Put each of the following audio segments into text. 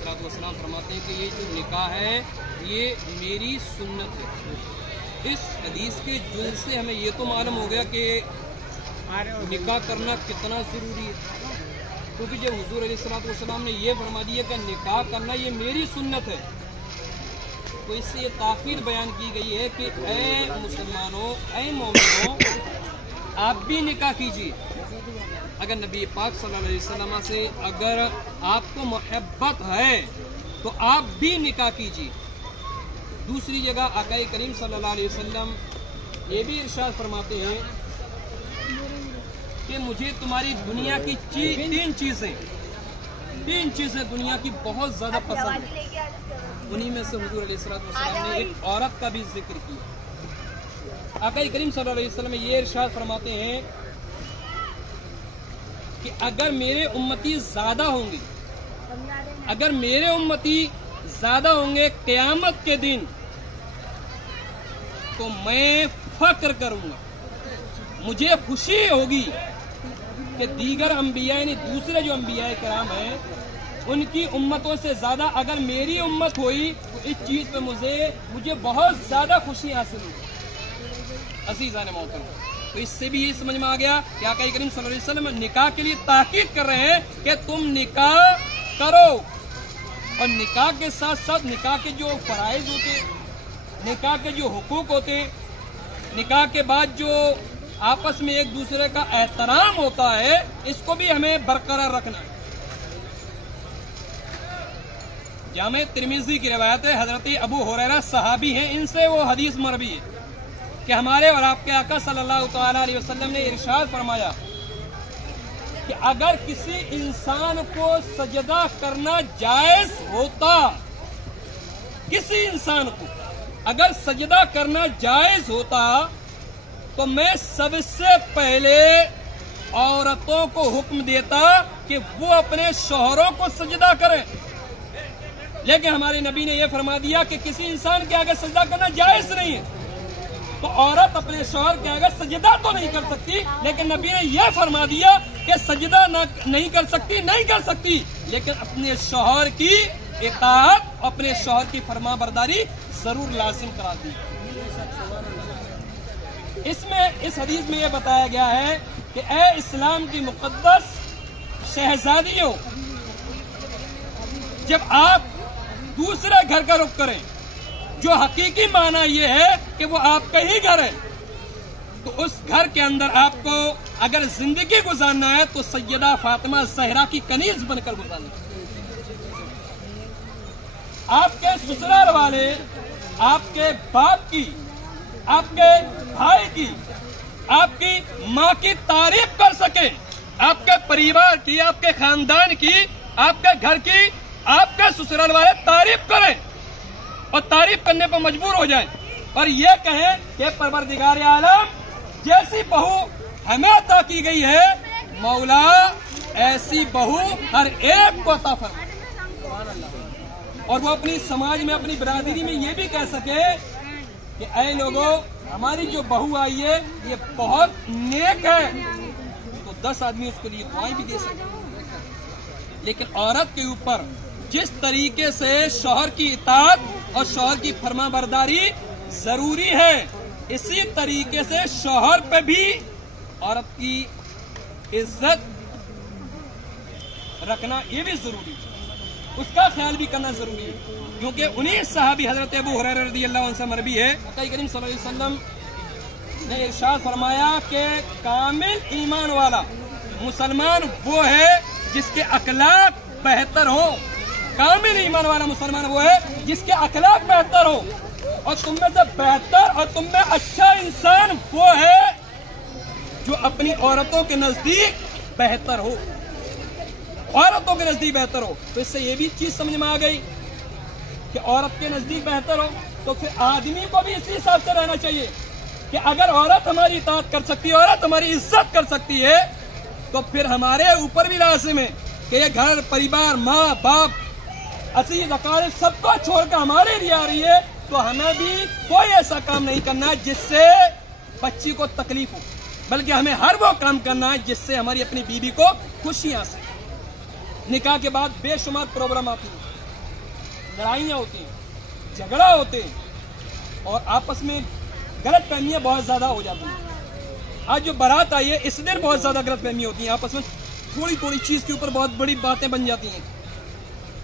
अलैहिस्सलाम फरमाते हैं कि ये जो निकाह है ये मेरी सुन्नत है। इस हदीस के जुल से हमें ये तो मालूम हो गया कि निकाह करना कितना ज़रूरी है, क्योंकि जब हुजूर अलैहिस्सलाम ने ये फरमा दिया कि निकाह करना ये मेरी सुन्नत है, तो इससे ये ताकीद बयान की गई है कि ऐ मुसलमानों, ऐ मोमिनों, आप भी निकाह कीजिए। अगर नबी पाक सल्लल्लाहु अलैहि वसल्लम से अगर आपको मोहब्बत है तो आप भी निकाह कीजिए। दूसरी जगह आका करीम सल्लल्लाहु अलैहि वसल्लम ये भी इरशाद फरमाते हैं कि मुझे तुम्हारी दुनिया की तीन चीज़ें दुनिया की बहुत ज़्यादा पसंद है। उन्हीं में से हुजूर अलैहिस्सलाम ने एक औरत का भी जिक्र किया। आका करीम सल्लल्लाहु अलैहि वसल्लम ये इरशाद फरमाते हैं कि अगर मेरे उम्मती ज़्यादा होंगे क़यामत के दिन तो मैं फक्र करूंगा, मुझे खुशी होगी कि दीगर अंबिया यानी दूसरे जो अंबिया कराम हैं उनकी उम्मतों से ज़्यादा अगर मेरी उम्मत हुई तो इस चीज़ पे मुझे बहुत ज़्यादा खुशी हासिल होगी। अज़ीज़ान मोहतरम, तो इससे भी ये समझ में आ गया कि आका करीम सल्लल्लाहु अलैहि वसल्लम निकाह के लिए ताकीद कर रहे हैं कि तुम निकाह करो। और निकाह के साथ साथ निकाह के जो फराइज होते, निकाह के जो हुकूक होते, निकाह के बाद जो आपस में एक दूसरे का एहतराम होता है, इसको भी हमें बरकरार रखना है। जामे तिरमिज़ी की रिवायत है, हजरत अबू हुरैरा सहाबी हैं, इनसे वो हदीस मरवी है कि हमारे और आपके आका सल्लल्लाहु तआला अलैहि वसल्लम ने इरशाद फरमाया कि अगर किसी इंसान को सजदा करना जायज होता, किसी इंसान को अगर सजदा करना जायज होता तो मैं सबसे पहले औरतों को हुक्म देता कि वो अपने शौहरों को सजदा करें। लेकिन हमारे नबी ने यह फरमा दिया कि किसी इंसान के आगे सजदा करना जायज नहीं है, तो औरत अपने शौहर के आगे सजदा तो नहीं कर सकती, लेकिन नबी ने यह फरमा दिया कि सजदा नहीं कर सकती, लेकिन अपने शौहर की इताअत, अपने शौहर की फरमाबरदारी जरूर लाजिम करा दी। इसमें इस हदीस में यह बताया गया है कि ए इस्लाम की मुक़द्दस शहजादियों, जब आप दूसरे घर का रुख करें, जो हकीकी माना यह है कि वो आपका ही घर है, तो उस घर के अंदर आपको अगर जिंदगी गुजारना है तो सैयदा फातिमा ज़हरा की कनीज बनकर गुजारना है। आपके ससुराल वाले आपके बाप की, आपके भाई की, आपकी माँ की तारीफ कर सके, आपके परिवार की, आपके खानदान की, आपके घर की, आपके ससुराल वाले तारीफ करें और तारीफ करने पर मजबूर हो जाए और ये कहें कि परवरदिगार आलम जैसी बहू हमें अता की गई है, मौला ऐसी बहू हर एक को अता फरमा। और वो अपनी समाज में, अपनी बिरादरी में ये भी कह सके कि ऐ लोगों, हमारी जो बहू आई है ये बहुत नेक है, तो 10 आदमी उसके लिए दुआएं भी दे सकते। लेकिन औरत के ऊपर जिस तरीके से शौहर की इताअत और शौहर की फरमाबरदारी जरूरी है, इसी तरीके से शौहर पे भी औरत की इज्जत रखना ये भी जरूरी है, उसका ख्याल भी करना जरूरी है, क्योंकि उन्हीं सहाबी हजरत अबू हुरैरा रज़ियल्लाहु अन्हु से मरवी है, नबी करीम सल्लल्लाहु अलैहि वसल्लम ने इरशाद फरमाया कि कामिल ईमान वाला मुसलमान वो है जिसके अखलाक बेहतर हो। कामिल ईमान वाला मुसलमान वो है जिसके अखलाक बेहतर हो, और तुम में से बेहतर और तुम में अच्छा इंसान वो है जो अपनी औरतों के नजदीक बेहतर हो, औरतों के नजदीक बेहतर हो। तो इससे ये भी चीज समझ में आ गई कि औरत के नजदीक बेहतर हो, तो फिर आदमी को भी इसी हिसाब से रहना चाहिए कि अगर औरत हमारी इताअत कर सकती है, औरत हमारी इज्जत कर सकती है, तो फिर हमारे ऊपर भी लाजिम है कि ये घर परिवार, माँ बाप, असीज अकारिब सबको छोड़कर हमारे लिए आ रही है, तो हमें भी कोई ऐसा काम नहीं करना जिससे बच्ची को तकलीफ हो, बल्कि हमें हर वो काम करना है जिससे हमारी अपनी बीवी को खुशियां से। निकाह के बाद बेशुमार प्रॉब्लम आती है, लड़ाइयाँ होती हैं, झगड़ा होते हैं और आपस में गलत फहमियाँ बहुत ज्यादा हो जाती हैं। आज जो बारात आई है इस दिन बहुत ज्यादा गलत फहमी होती है, आपस में थोड़ी थोड़ी चीज के ऊपर बहुत बड़ी बातें बन जाती हैं।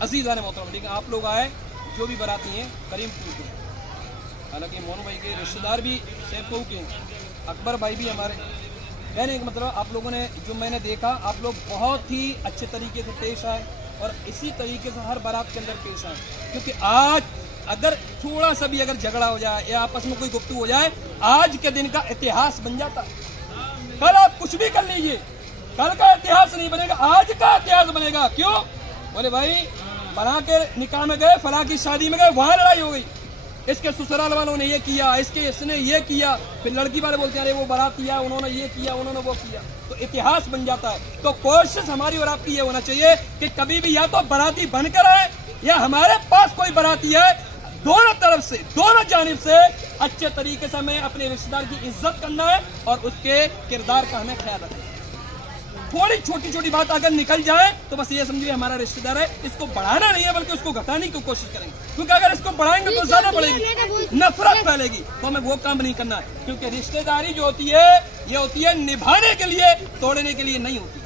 अजीज़ान मोहतरम, लेकिन आप लोग आए जो भी बाराती हैं करीमपुर के, हालांकि मोनू भाई के रिश्तेदार भी सैदपुर के, अकबर भाई भी हमारे। कहने का मतलब आप लोगों ने जो मैंने देखा, आप लोग बहुत ही अच्छे तरीके से पेश आए और इसी तरीके से हर बारात के अंदर पेश आए, क्योंकि आज अगर थोड़ा सा भी अगर झगड़ा हो जाए या आपस में कोई गुफ्तगू हो जाए, आज के दिन का इतिहास बन जाता है। कल आप कुछ भी कर लीजिए, कल का इतिहास नहीं बनेगा, आज का इतिहास बनेगा। क्यों? बोले भाई फलां के निकाह में गए, फलां की शादी में गए, वहां लड़ाई हो गई, इसके ससुराल वालों ने ये किया, इसने ये किया, फिर लड़की वाले बोलते हैं अरे वो बारात किया, उन्होंने ये किया, उन्होंने वो किया, तो इतिहास बन जाता है। तो कोशिश हमारी और आपकी ये होना चाहिए कि कभी भी या तो बाराती बनकर आए या हमारे पास कोई बाराती है, दोनों तरफ से, दोनों जानिब से अच्छे तरीके से हमें अपने रिश्तेदार की इज्जत करना है और उसके किरदार का हमें ख्याल रखना है। थोड़ी छोटी छोटी बात अगर निकल जाए तो बस ये समझिए हमारा रिश्तेदार है, इसको बढ़ाना नहीं है बल्कि उसको घटाने की कोशिश करेंगे, क्योंकि अगर इसको बढ़ाएंगे तो ज्यादा बढ़ेगी, नफरत फैलेगी, तो हमें वो काम नहीं करना है। क्योंकि रिश्तेदारी जो होती है ये होती है निभाने के लिए, तोड़ने के लिए नहीं होती।